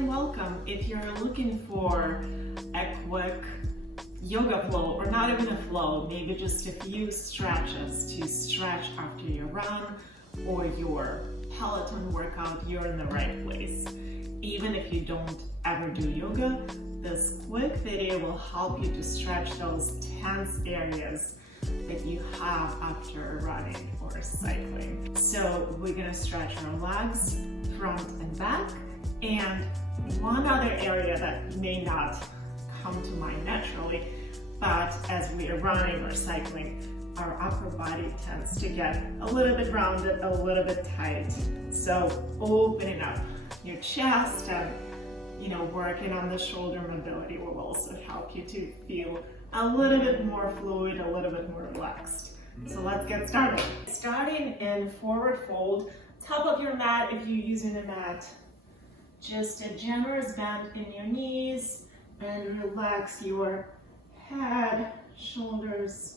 and welcome. If you're looking for a quick yoga flow, or not even a flow, maybe just a few stretches to stretch after your run or your Peloton workout, you're in the right place. Even if you don't ever do yoga, this quick video will help you to stretch those tense areas that you have after running or cycling. So we're gonna stretch our legs, front and back, and one other area that may not come to mind naturally, but as we are running or cycling, our upper body tends to get a little bit rounded, a little bit tight. So opening up your chest and working on the shoulder mobility will also help you to feel a little bit more fluid, a little bit more relaxed. So let's get started. Starting in forward fold, top of your mat if you're using a mat. Just a generous bend in your knees and relax your head, shoulders,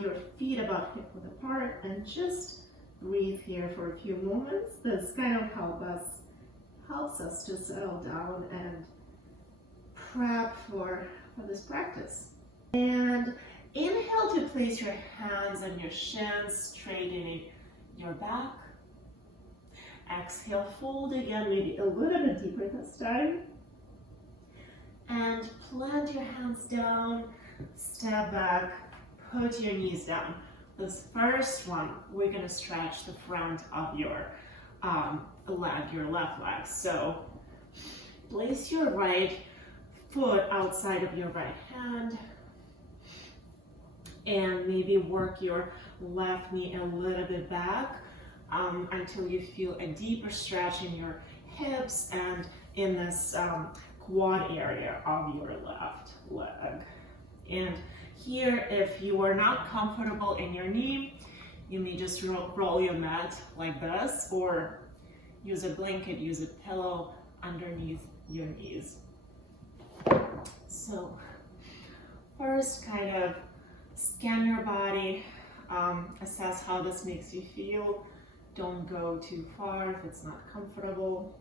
your feet about hip width apart, and just breathe here for a few moments. This kind of helps us to settle down and prep for this practice. And inhale to place your hands on your shins, straightening your back. Exhale, fold again, maybe a little bit deeper this time. And plant your hands down, step back, put your knees down. This first one, we're gonna stretch the front of your leg, your left leg. So place your right foot outside of your right hand and maybe work your left knee a little bit back until you feel a deeper stretch in your hips and in this quad area of your left leg. And here, if you are not comfortable in your knee, you may just roll your mat like this, or use a blanket, use a pillow underneath your knees. So first, kind of scan your body, assess how this makes you feel. Don't go too far if it's not comfortable.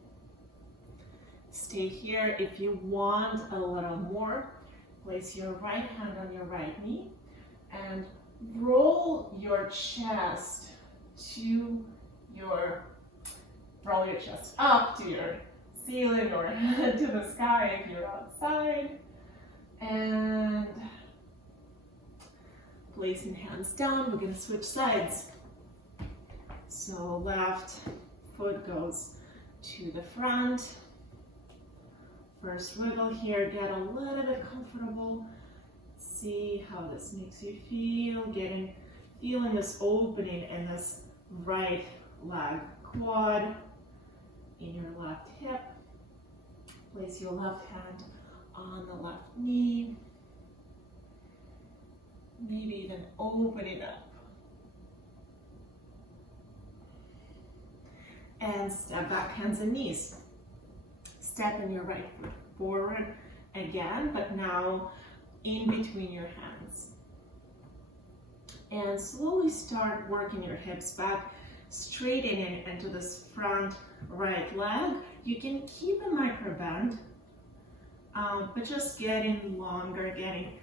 Stay here. If you want a little more, place your right hand on your right knee and roll your chest up to your ceiling or to the sky if you're outside. And placing hands down, we're going to switch sides. So left foot goes to the front. First wiggle here, get a little bit comfortable. See how this makes you feel, feeling this opening in this right leg quad, in your left hip. Place your left hand on the left knee. Maybe even open it up. And step back, hands and knees. Step in your right foot forward again, but now in between your hands. And slowly start working your hips back, straightening into this front right leg. You can keep a micro bend, but just getting longer, getting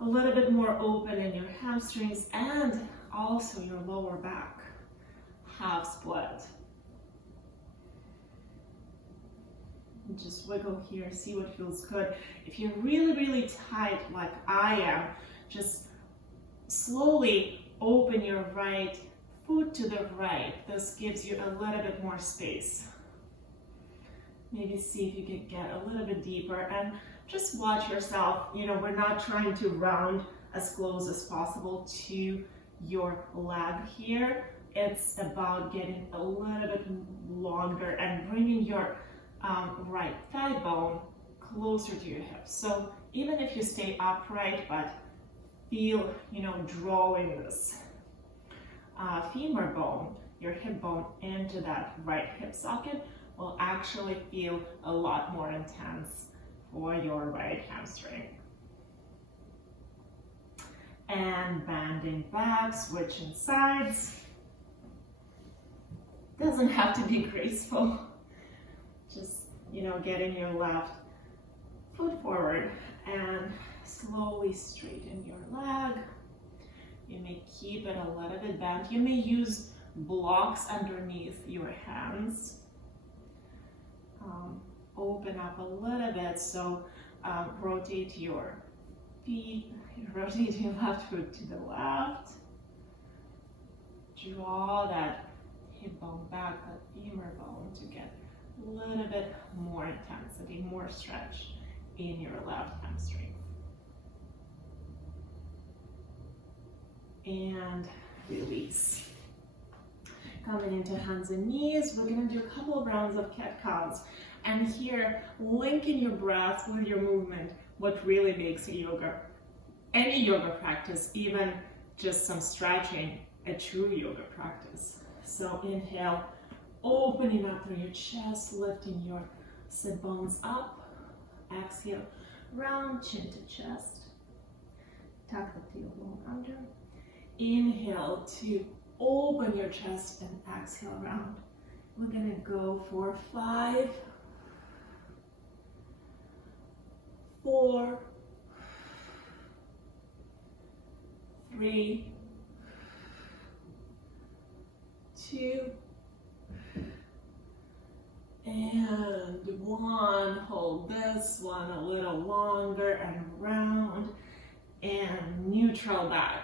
a little bit more open in your hamstrings and also your lower back, half split. Just wiggle here, see what feels good. If you're really, really tight like I am, just slowly open your right foot to the right. This gives you a little bit more space. Maybe see if you can get a little bit deeper and just watch yourself. We're not trying to round as close as possible to your leg here. It's about getting a little bit longer and bringing your right thigh bone closer to your hips. So even if you stay upright, but feel, drawing this femur bone, your hip bone into that right hip socket will actually feel a lot more intense for your right hamstring. And bending back, switching sides. Doesn't have to be graceful. Just, getting your left foot forward and slowly straighten your leg. You may keep it a little bit bent. You may use blocks underneath your hands. Open up a little bit, so rotate your feet, rotate your left foot to the left. Draw that hip bone back, that femur bone, to get a little bit more intensity, more stretch in your left hamstring. And release. Coming into hands and knees, we're gonna do a couple of rounds of cat-cows. And here, linking your breath with your movement, what really makes yoga, any yoga practice, even just some stretching, a true yoga practice. So inhale, opening up through your chest, lifting your sit bones up. Exhale, round chin to chest. Tuck the tailbone under. Inhale to open your chest and exhale round. We're gonna go for 5, 4, 3, 2, and 1. Hold this one a little longer and round, and neutral back.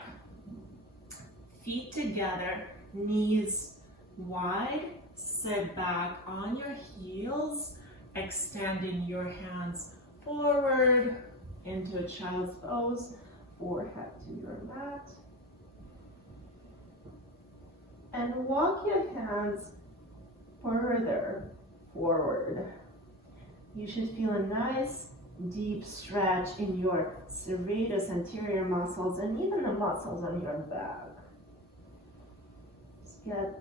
Feet together, knees wide, sit back on your heels, extending your hands forward into a child's pose, forehead to your mat. And walk your hands further forward. You should feel a nice deep stretch in your serratus anterior muscles and even the muscles on your back. Just get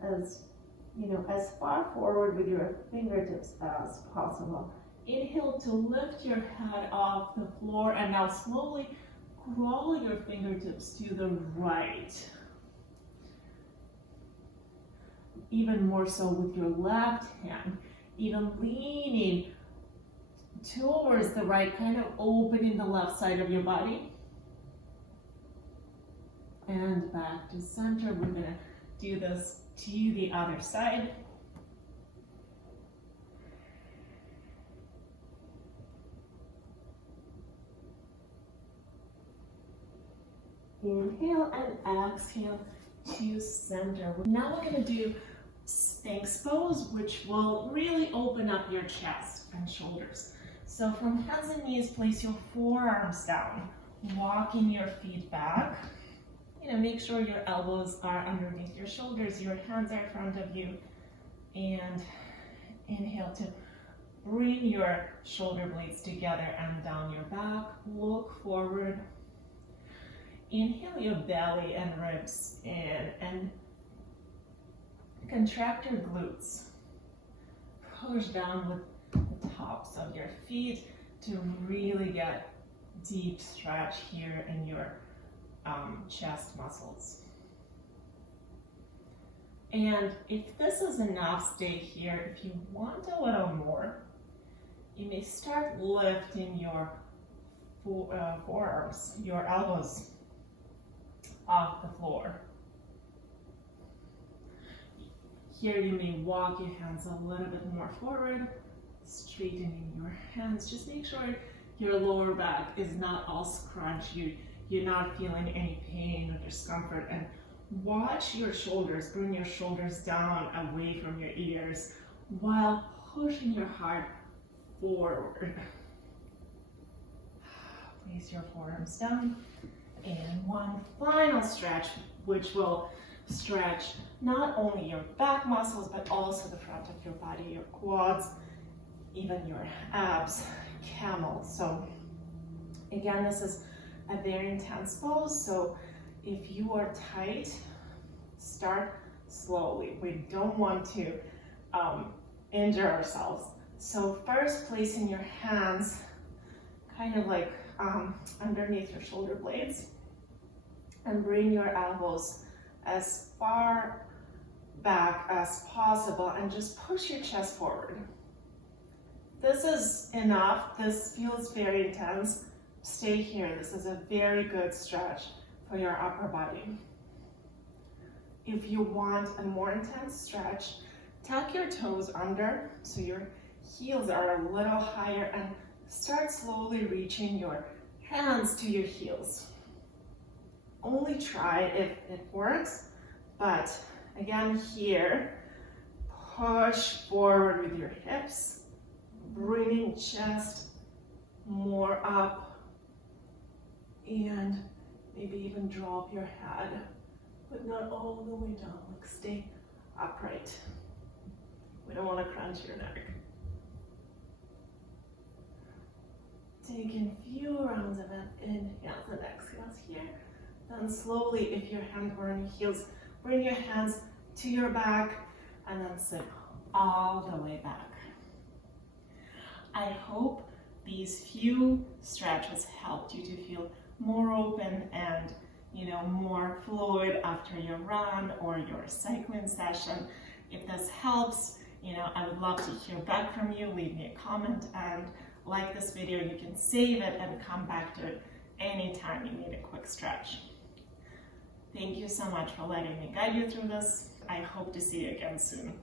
as far forward with your fingertips as possible. Inhale to lift your head off the floor, and now slowly crawl your fingertips to the right. Even more so with your left hand, even leaning towards the right, kind of opening the left side of your body. And back to center. We're gonna do this to the other side. Inhale and exhale to center. Now we're going to do sphinx pose, which will really open up your chest and shoulders. So from hands and knees, place your forearms down, walking your feet back. Make sure your elbows are underneath your shoulders, your hands are in front of you, and inhale to bring your shoulder blades together and down your back. Look forward. Inhale your belly and ribs in and contract your glutes. Push down with the tops of your feet to really get deep stretch here in your chest muscles. And if this is enough, stay here. If you want a little more, you may start lifting your forearms, your elbows off the floor. Here you may walk your hands a little bit more forward, straightening your hands. Just make sure your lower back is not all scrunched. You're not feeling any pain or discomfort. And watch your shoulders, bring your shoulders down away from your ears while pushing your heart forward. Place your forearms down. And one final stretch, which will stretch not only your back muscles, but also the front of your body, your quads, even your abs, camel. So again, this is a very intense pose. So if you are tight, start slowly. We don't want to injure ourselves. So first, placing your hands kind of like underneath your shoulder blades, and bring your elbows as far back as possible and just push your chest forward. This is enough. This feels very intense. Stay here. This is a very good stretch for your upper body. If you want a more intense stretch, tuck your toes under so your heels are a little higher and start slowly reaching your hands to your heels. Only try if it works, but again here, push forward with your hips, bringing chest more up, and maybe even drop your head, but not all the way down. Like stay upright. We don't want to crunch your neck. Taking a few rounds of inhales and exhales here. Then slowly, if your hands were on your heels, bring your hands to your back and then sit all the way back. I hope these few stretches helped you to feel more open and more fluid after your run or your cycling session. If this helps, I would love to hear back from you. Leave me a comment and like this video. You can save it and come back to it anytime you need a quick stretch. Thank you so much for letting me guide you through this. I hope to see you again soon.